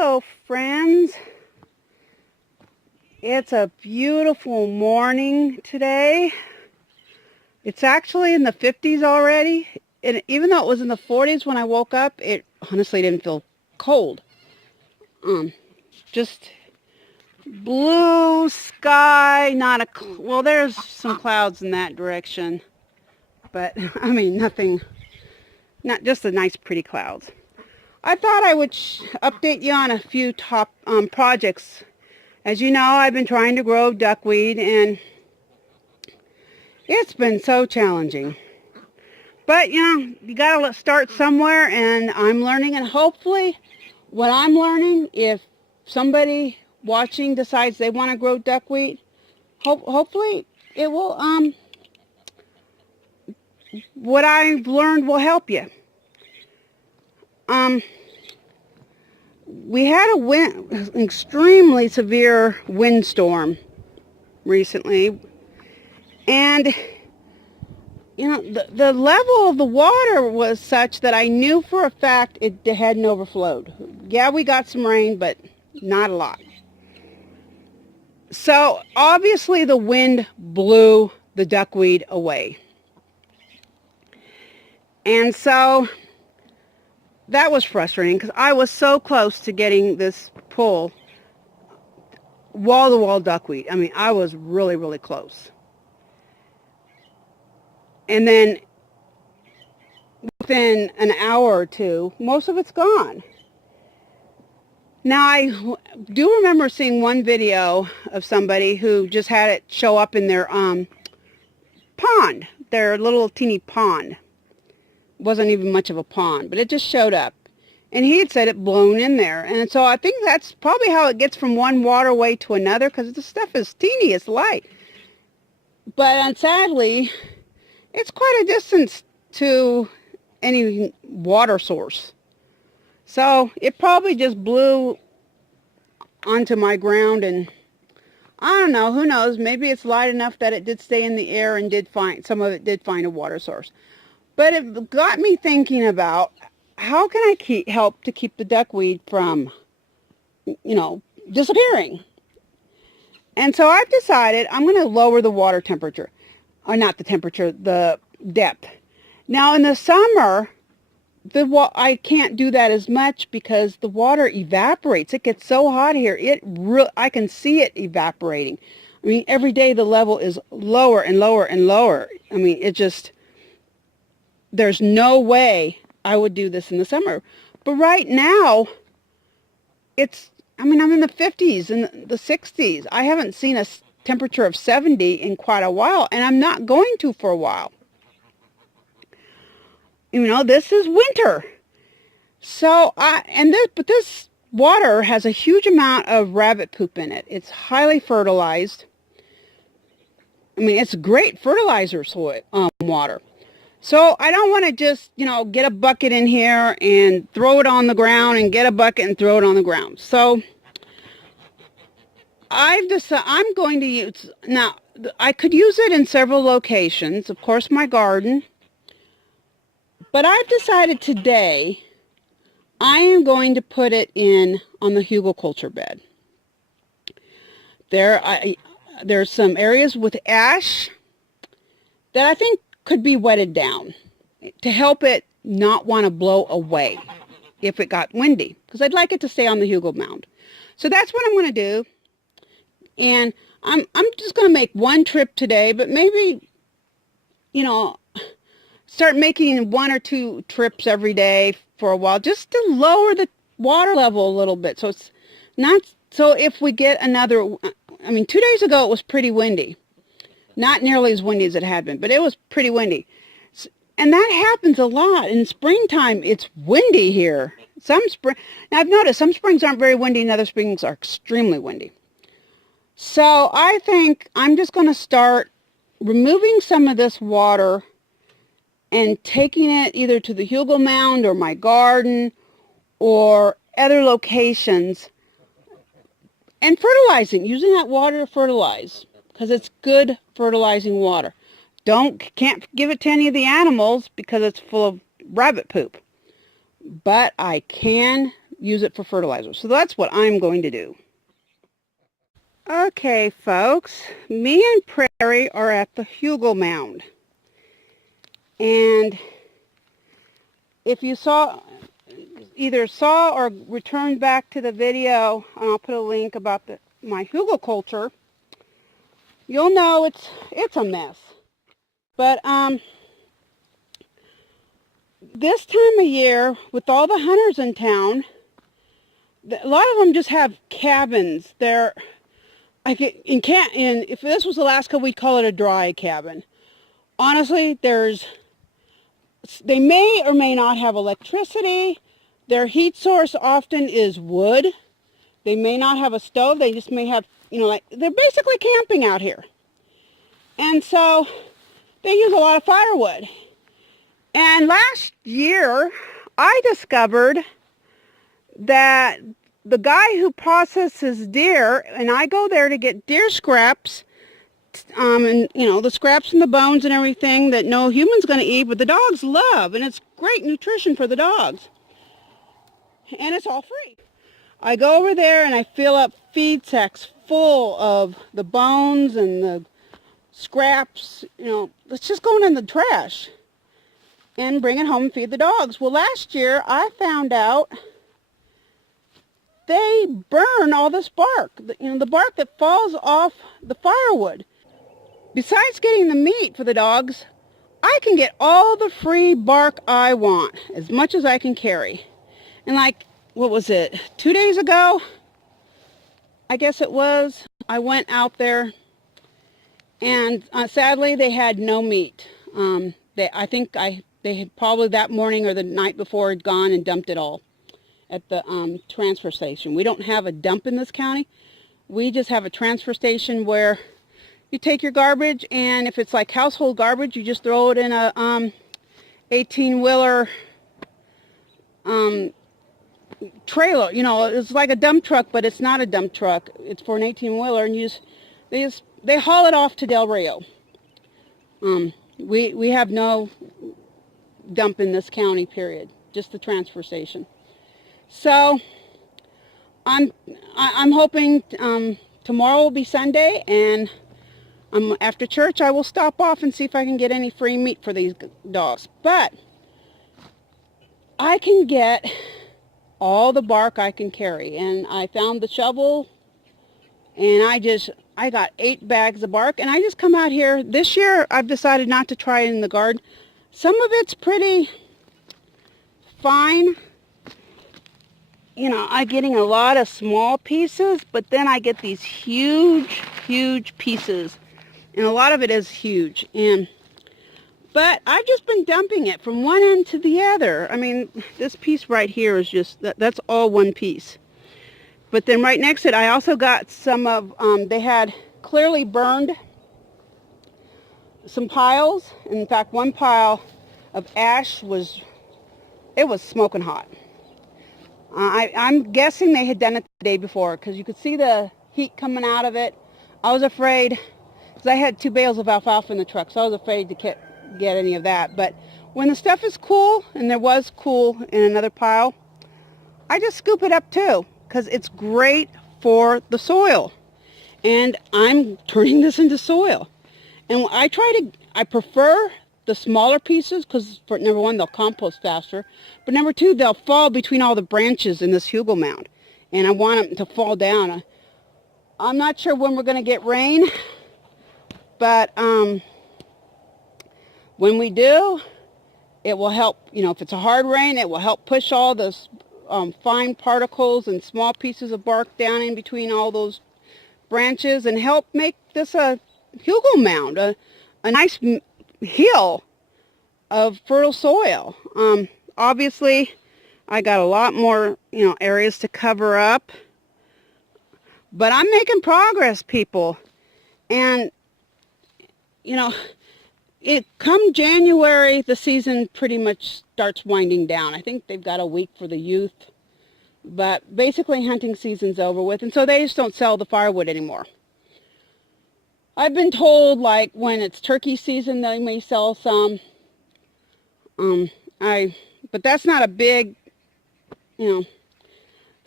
Hello, friends. It's a beautiful morning today. It's actually in the 50s already. And even though it was in the 40s when I woke up, it honestly didn't feel cold. Just blue sky, not a, well, there's some clouds in that direction. But, I mean, nothing, not just the nice pretty clouds. I thought I would update you on a few top projects. As you know, I've been trying to grow duckweed, and it's been so challenging. But, you got to start somewhere, and I'm learning, and hopefully what I'm learning, if somebody watching decides they want to grow duckweed, hopefully it will, what I've learned will help you. We had an extremely severe windstorm recently, and the level of the water was such that I knew for a fact it hadn't overflowed. Yeah, we got some rain, but not a lot. So obviously the wind blew the duckweed away. And so that was frustrating because I was so close to getting this pull wall-to-wall duckweed. I mean, I was really, really close. And then within an hour or two, most of it's gone. Now, I do remember seeing one video of somebody who just had it show up in their pond, their little teeny pond. It wasn't even much of a pond, but it just showed up. And he had said it blown in there. And so I think that's probably how it gets from one waterway to another, because the stuff is teeny, it's light. But sadly, it's quite a distance to any water source. So it probably just blew onto my ground, and I don't know, who knows, maybe it's light enough that it did stay in the air and some of it did find a water source. But it got me thinking about how can I help to keep the duckweed from, disappearing. And so I've decided I'm going to lower the water temperature. Or not the temperature, the depth. Now in the summer, I can't do that as much because the water evaporates. It gets so hot here. I can see it evaporating. I mean, every day the level is lower and lower and lower. I mean, there's no way I would do this in the summer. But right now, I'm in the 50s and the 60s. I haven't seen a temperature of 70 in quite a while, and I'm not going to for a while. This is winter. So but this water has a huge amount of rabbit poop in it. It's highly fertilized. I mean, it's great fertilizer water. So I don't want to just, get a bucket in here and throw it on the ground and get a bucket and throw it on the ground. So I've decided I'm going to use, now I could use it in several locations, of course my garden, but I've decided today I am going to put it on the Hugelkulture bed. There's some areas with ash that I think could be wetted down to help it not want to blow away if it got windy, because I'd like it to stay on the Hugel mound. So that's what I'm going to do. And I'm just going to make one trip today, but maybe, start making 1 or 2 trips every day for a while, just to lower the water level a little bit. So it's not, so if we get another, 2 days ago it was pretty windy. Not nearly as windy as it had been, but it was pretty windy. And that happens a lot. In springtime, it's windy here. Now I've noticed some springs aren't very windy and other springs are extremely windy. So I think I'm just going to start removing some of this water and taking it either to the Hugel mound or my garden or other locations and fertilizing, using that water to fertilize, because it's good fertilizing water. Can't give it to any of the animals because it's full of rabbit poop. But I can use it for fertilizer. So that's what I'm going to do. Okay, folks, me and Prairie are at the Hugel mound. And if you either saw or returned back to the video, and I'll put a link about my Hugelkulture, you'll know it's a mess. But this time of year, with all the hunters in town, a lot of them just have cabins. If this was Alaska, we'd call it a dry cabin. Honestly, they may or may not have electricity. Their heat source often is wood. They may not have a stove. They just may have, they're basically camping out here. And so they use a lot of firewood. And last year, I discovered that the guy who processes deer, and I go there to get deer scraps, and the scraps and the bones and everything that no human's going to eat, but the dogs love, and it's great nutrition for the dogs. And it's all free. I go over there and I fill up feed sacks full of the bones and the scraps, it's just going in the trash, and bring it home and feed the dogs. Well, last year I found out they burn all this bark, the bark that falls off the firewood. Besides getting the meat for the dogs, I can get all the free bark I want, as much as I can carry. And what was it, 2 days ago, I guess it was, I went out there, and sadly they had no meat. I think they had probably that morning or the night before had gone and dumped it all at the transfer station. We don't have a dump in this county. We just have a transfer station where you take your garbage, and if it's like household garbage, you just throw it in a 18-wheeler trailer. It's like a dump truck, but it's not a dump truck. It's for an 18-wheeler, and they haul it off to Del Rio. We have no dump in this county, period. Just the transfer station. So I'm hoping tomorrow will be Sunday, and after church I will stop off and see if I can get any free meat for these dogs. But I can get all the bark I can carry, and I found the shovel, and I got 8 bags of bark, and I just come out here. This year I've decided not to try it in the garden. Some of it's pretty fine. I'm getting a lot of small pieces, but then I get these huge pieces, and a lot of it is huge. But I've just been dumping it from one end to the other. I mean, this piece right here is just, that's all one piece. But then right next to it, I also got some of, they had clearly burned some piles. In fact, one pile of ash was smoking hot. I'm guessing they had done it the day before, because you could see the heat coming out of it. I was afraid, because I had 2 bales of alfalfa in the truck, so I was afraid to get any of that. But when the stuff is cool, and there was cool in another pile, I just scoop it up too, because it's great for the soil. And I'm turning this into soil. And I prefer the smaller pieces, because for number one, they'll compost faster, but number two, they'll fall between all the branches in this Hugel mound, and I want them to fall down. I'm not sure when we're going to get rain, but when we do, it will help. If it's a hard rain, it will help push all those fine particles and small pieces of bark down in between all those branches, and help make this a Hugel mound, a nice hill of fertile soil. Obviously, I got a lot more, areas to cover up, but I'm making progress, people. And, come January, the season pretty much starts winding down. I think they've got a week for the youth, but basically hunting season's over with, and so they just don't sell the firewood anymore. I've been told, when it's turkey season, they may sell some. But that's not a big,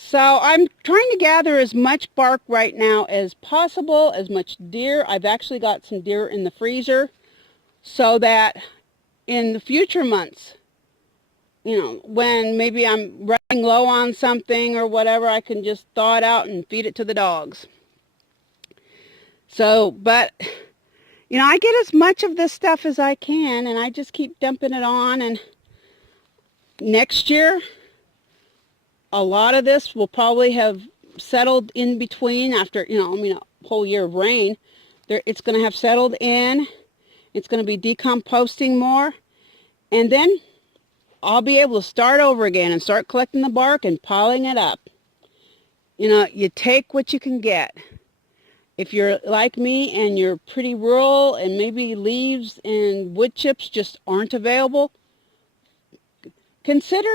So I'm trying to gather as much bark right now as possible, as much deer. I've actually got some deer in the freezer so that in the future months, you know, when maybe I'm running low on something or whatever, I can just thaw it out and feed it to the dogs. So, but, you know, I get as much of this stuff as I can, and I just keep dumping it on, and next year, a lot of this will probably have settled in between after, you know, I mean, a whole year of rain. It's going to have settled in. It's going to be decomposting more. And then I'll be able to start over again and start collecting the bark and piling it up. You know, you take what you can get. If you're like me and you're pretty rural and maybe leaves and wood chips just aren't available, consider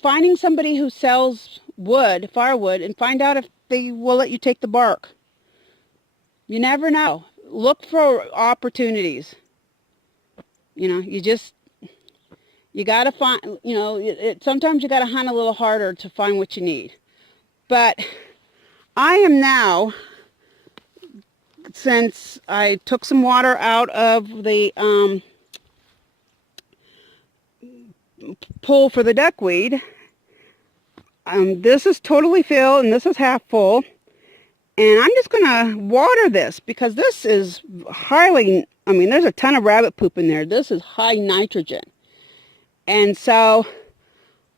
finding somebody who sells wood, firewood, and find out if they will let you take the bark. You never know. Look for opportunities. You know, you got to find, you know, sometimes you got to hunt a little harder to find what you need. But I am now, since I took some water out of the pool for the duckweed, this is totally filled and this is half full. And I'm just going to water this because this is highly, I mean, there's a ton of rabbit poop in there. This is high nitrogen. And so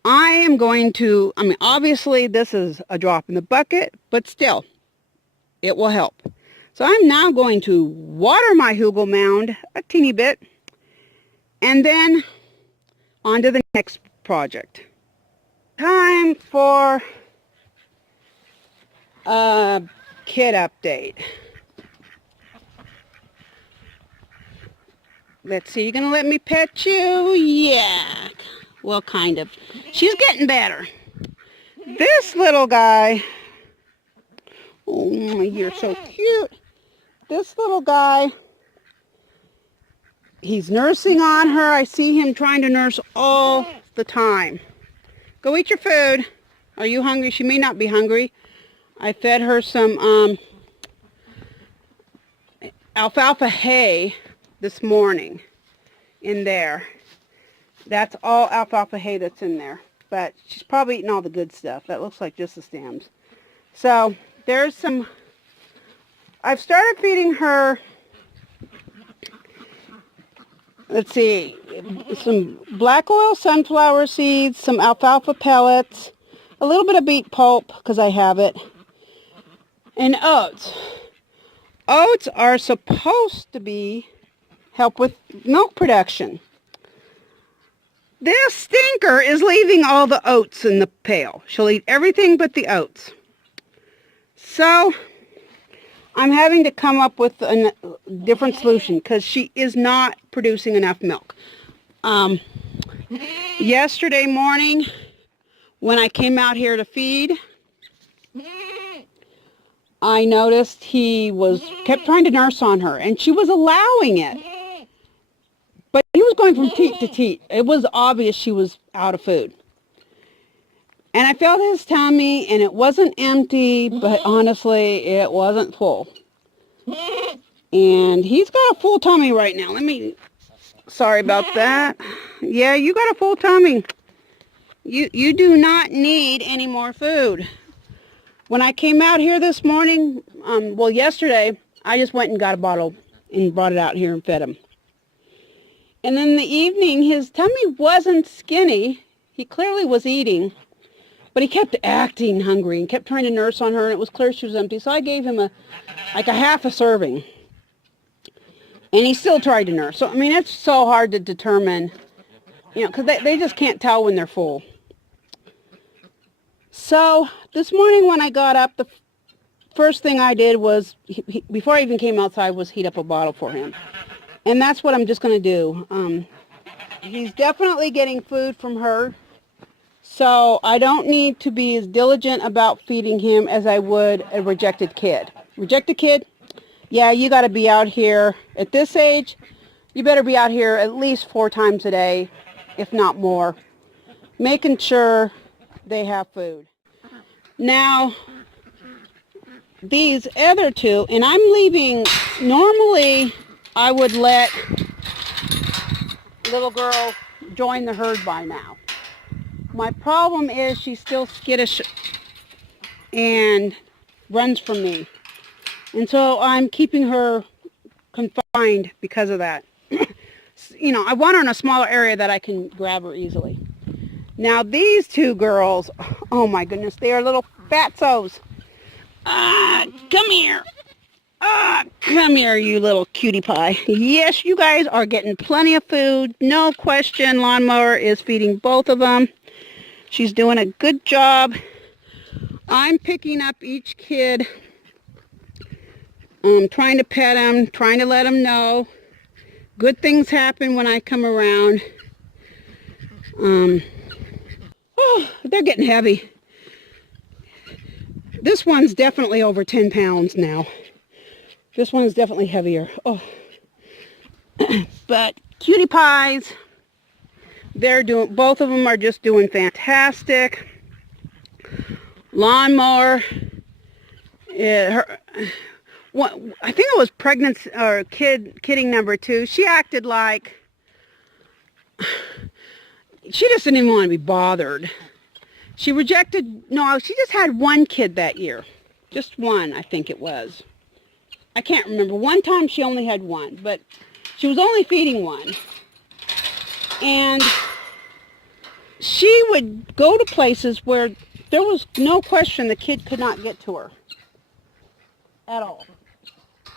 I am going to, I mean, obviously this is a drop in the bucket, but still, it will help. So I'm now going to water my hugel mound a teeny bit and then on to the next project. Time for a kid update. Let's see, you gonna let me pet you? Yeah. Well, kind of. She's getting better. This little guy, oh, you're so cute. This little guy, he's nursing on her. I see him trying to nurse all the time. Go eat your food. Are you hungry? She may not be hungry. I fed her some alfalfa hay this morning in there. That's all alfalfa hay that's in there. But she's probably eating all the good stuff. That looks like just the stems. So there's some, I've started feeding her, let's see, some black oil sunflower seeds, some alfalfa pellets, a little bit of beet pulp because I have it, and oats. Oats are supposed to help with milk production. This stinker is leaving all the oats in the pail. She'll eat everything but the oats. So I'm having to come up with a different solution because she is not producing enough milk. Yesterday morning when I came out here to feed, I noticed he kept trying to nurse on her, and she was allowing it. But he was going from teat to teat. It was obvious she was out of food. And I felt his tummy, and it wasn't empty, but honestly, it wasn't full. And he's got a full tummy right now. Sorry about that. Yeah, you got a full tummy. You do not need any more food. When I came out here this morning, yesterday, I just went and got a bottle and brought it out here and fed him. And then in the evening, his tummy wasn't skinny. He clearly was eating, but he kept acting hungry and kept trying to nurse on her, and it was clear she was empty. So I gave him a half a serving, and he still tried to nurse. So, I mean, it's so hard to determine, you know, because they just can't tell when they're full. So this morning when I got up, the first thing I did was, before I even came outside, was heat up a bottle for him. And that's what I'm just going to do. He's definitely getting food from her, so I don't need to be as diligent about feeding him as I would a rejected kid. Rejected kid? Yeah, you got to be out here. At this age, you better be out here at least 4 times a day, if not more, making sure they have food. Now, these other two, and I'm leaving, normally I would let little girl join the herd by now. My problem is she's still skittish and runs from me. And so I'm keeping her confined because of that. You know, I want her in a smaller area that I can grab her easily. Now these two girls, oh my goodness, they are little fatsos. Come here. Come here, you little cutie pie. Yes, you guys are getting plenty of food. No question, Lawnmower is feeding both of them. She's doing a good job. I'm picking up each kid, trying to pet them, trying to let them know good things happen when I come around. Oh, they're getting heavy. This one's definitely over 10 pounds now. This one's definitely heavier. Oh. But cutie pies, both of them are just doing fantastic. Lawnmower, I think it was pregnancy or kidding number 2. She acted like she just didn't even want to be bothered. She just had one kid that year. Just one, I think it was. I can't remember. One time she only had one, but she was only feeding one. And she would go to places where there was no question the kid could not get to her at all.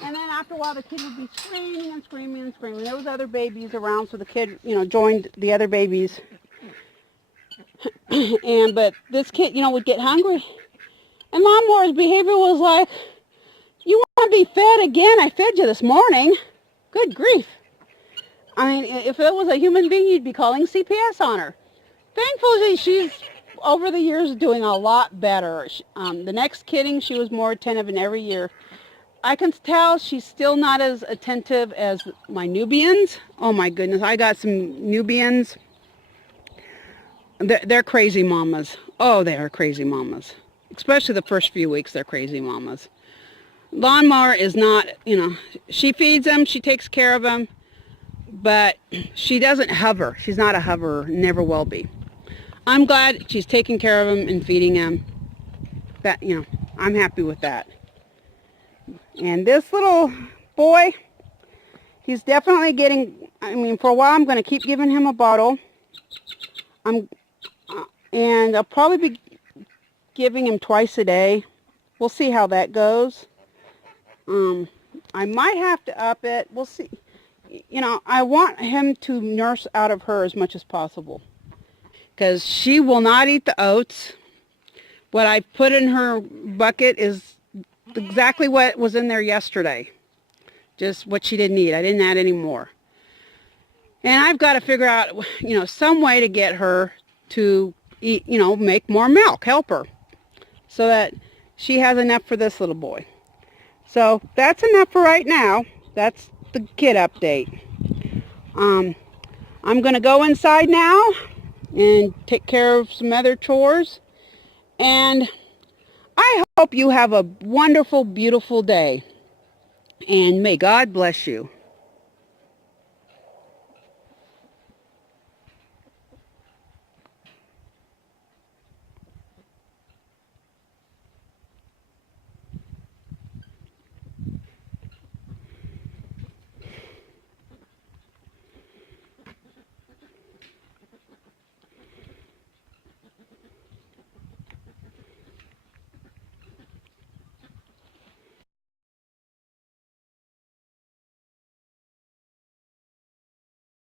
And then after a while, the kid would be screaming and screaming and screaming. There was other babies around, so the kid, joined the other babies. But this kid, would get hungry. And Lawnmower's behavior was like, you want to be fed again? I fed you this morning. Good grief. I mean, if it was a human being, you'd be calling CPS on her. Thankfully, she's, over the years, doing a lot better. The next kidding, she was more attentive, and every year. I can tell she's still not as attentive as my Nubians. Oh my goodness, I got some Nubians. They're crazy mamas. Oh, they are crazy mamas. Especially the first few weeks, they're crazy mamas. Lawnmower is not, she feeds them, she takes care of them, but she doesn't hover. She's not a hoverer, never will be. I'm glad she's taking care of them and feeding them. That, I'm happy with that. And this little boy, he's definitely getting, for a while I'm going to keep giving him a bottle. And I'll probably be giving him twice a day. We'll see how that goes. I might have to up it. We'll see. I want him to nurse out of her as much as possible, because she will not eat the oats. What I put in her bucket is exactly what was in there yesterday. Just what she didn't eat. I didn't add any more. And I've got to figure out, some way to get her to eat, make more milk, help her, so that she has enough for this little boy. So that's enough for right now. That's the kid update. I'm going to go inside now and take care of some other chores. And I hope you have a wonderful, beautiful day. And may God bless you.